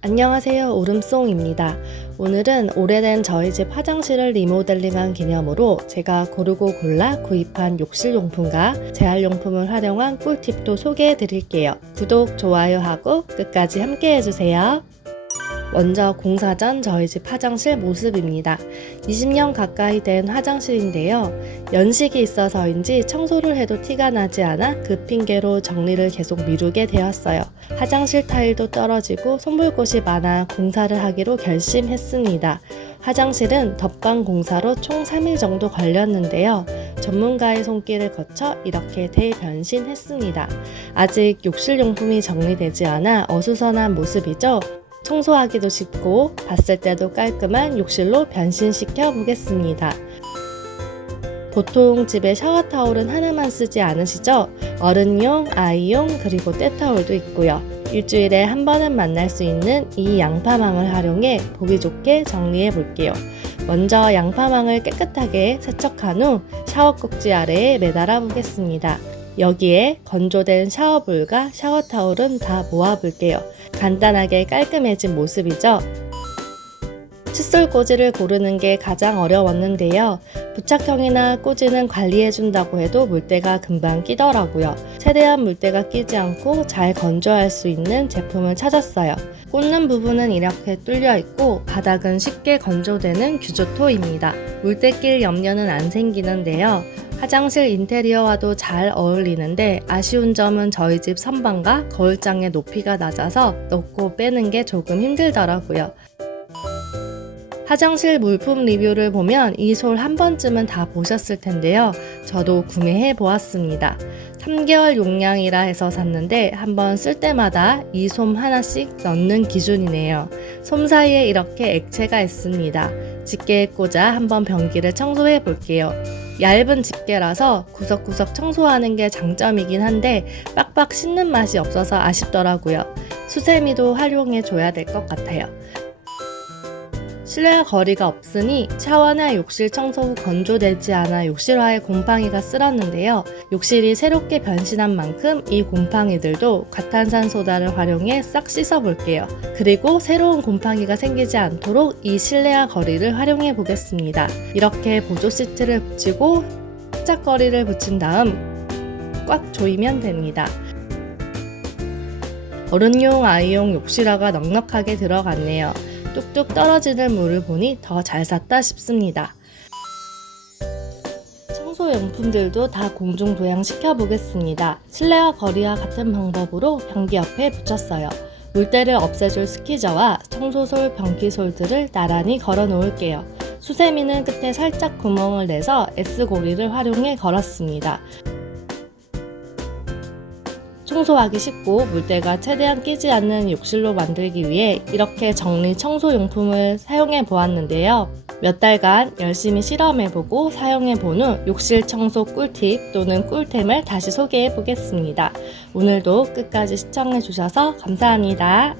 안녕하세요, 오름송입니다. 오늘은 오래된 저희 집 화장실을 리모델링한 기념으로 제가 고르고 골라 구입한 욕실용품과 재활용품을 활용한 꿀팁도 소개해 드릴게요. 구독, 좋아요하고 끝까지 함께 해주세요. 먼저 공사 전 저희 집 화장실 모습입니다. 20년 가까이 된 화장실인데요. 연식이 있어서인지 청소를 해도 티가 나지 않아 그 핑계로 정리를 계속 미루게 되었어요. 화장실 타일도 떨어지고 손볼 곳이 많아 공사를 하기로 결심했습니다. 화장실은 덧방 공사로 총 3일 정도 걸렸는데요. 전문가의 손길을 거쳐 이렇게 대변신했습니다. 아직 욕실용품이 정리되지 않아 어수선한 모습이죠. 청소하기도 쉽고 봤을 때도 깔끔한 욕실로 변신시켜 보겠습니다. 보통 집에 샤워타올은 하나만 쓰지 않으시죠? 어른용, 아이용, 그리고 때타올도 있고요. 일주일에 한 번은 만날 수 있는 이 양파망을 활용해 보기 좋게 정리해 볼게요. 먼저 양파망을 깨끗하게 세척한 후 샤워 꼭지 아래에 매달아 보겠습니다. 여기에 건조된 샤워볼과 샤워타올은 다 모아 볼게요. 간단하게 깔끔해진 모습이죠. 칫솔 꽂이를 고르는 게 가장 어려웠는데요. 부착형이나 꽂이는 관리해준다고 해도 물때가 금방 끼더라고요. 최대한 물때가 끼지 않고 잘 건조할 수 있는 제품을 찾았어요. 꽂는 부분은 이렇게 뚫려 있고 바닥은 쉽게 건조되는 규조토입니다. 물때 낄 염려는 안 생기는데요. 화장실 인테리어와도 잘 어울리는데 아쉬운 점은 저희 집 선반과 거울장의 높이가 낮아서 넣고 빼는 게 조금 힘들더라고요. 화장실 물품 리뷰를 보면 이 솔 한 번쯤은 다 보셨을 텐데요. 저도 구매해 보았습니다. 3개월 용량이라 해서 샀는데 한번 쓸 때마다 이 솜 하나씩 넣는 기준이네요. 솜 사이에 이렇게 액체가 있습니다. 집게에 꽂아 한번 변기를 청소해 볼게요. 얇은 집게라서 구석구석 청소하는 게 장점이긴 한데 빡빡 씻는 맛이 없어서 아쉽더라고요. 수세미도 활용해 줘야 될 것 같아요. 실내와 거리가 없으니 샤워나 욕실 청소 후 건조되지 않아 욕실화에 곰팡이가 쓸었는데요. 욕실이 새롭게 변신한 만큼 이 곰팡이들도 과탄산소다를 활용해 싹 씻어볼게요. 그리고 새로운 곰팡이가 생기지 않도록 이 실내와 거리를 활용해 보겠습니다. 이렇게 보조 시트를 붙이고 짝거리를 붙인 다음 꽉 조이면 됩니다. 어른용, 아이용 욕실화가 넉넉하게 들어갔네요. 뚝뚝 떨어지는 물을 보니 더 잘 샀다 싶습니다. 청소용품들도 다 공중부양시켜 보겠습니다. 실내와 거리와 같은 방법으로 변기 옆에 붙였어요. 물때를 없애줄 스키저와 청소솔, 변기솔들을 나란히 걸어 놓을게요. 수세미는 끝에 살짝 구멍을 내서 S고리를 활용해 걸었습니다. 청소하기 쉽고 물때가 최대한 끼지 않는 욕실로 만들기 위해 이렇게 정리 청소용품을 사용해 보았는데요. 몇 달간 열심히 실험해보고 사용해본 후 욕실 청소 꿀팁 또는 꿀템을 다시 소개해 보겠습니다. 오늘도 끝까지 시청해 주셔서 감사합니다.